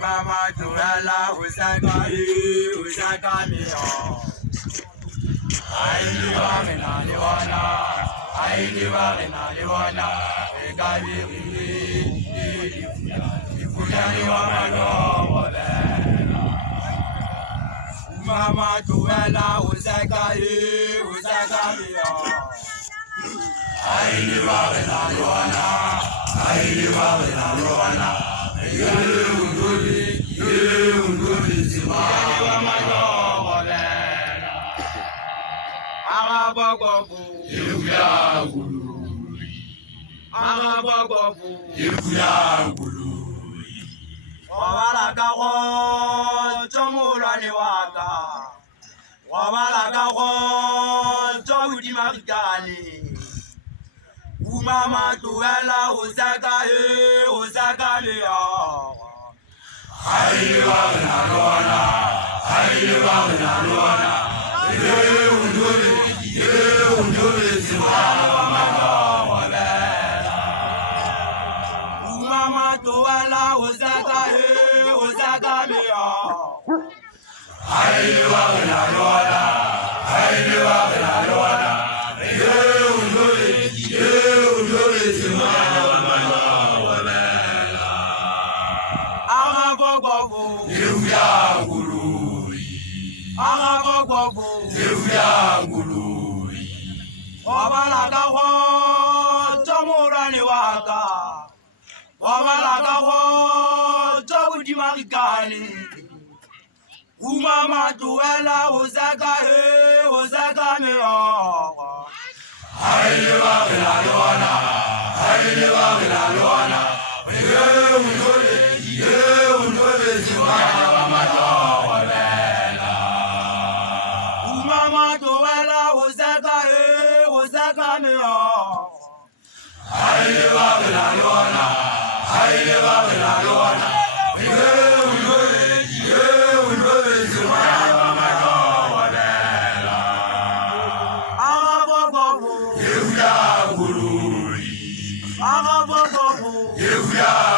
Mama Joella, Usaka Mio. I live in Aliwana, I live in Aliwana, Mama Joella, Usaka Mio. I live in Aliwana, I live in Aliwana. Mama Joella, Usaka Mio. I live in Aliwana, I live in Aliwana. Mama Joella, Usaka Mio. I live in Aliwana, I live in Aliwana. Mama Joella, Usaka Mio. I live in Aliwana, I live in Aliwana. Mama Joella, Usaka Mio. I live in Aliwana, I live in Aliwana. Yeah.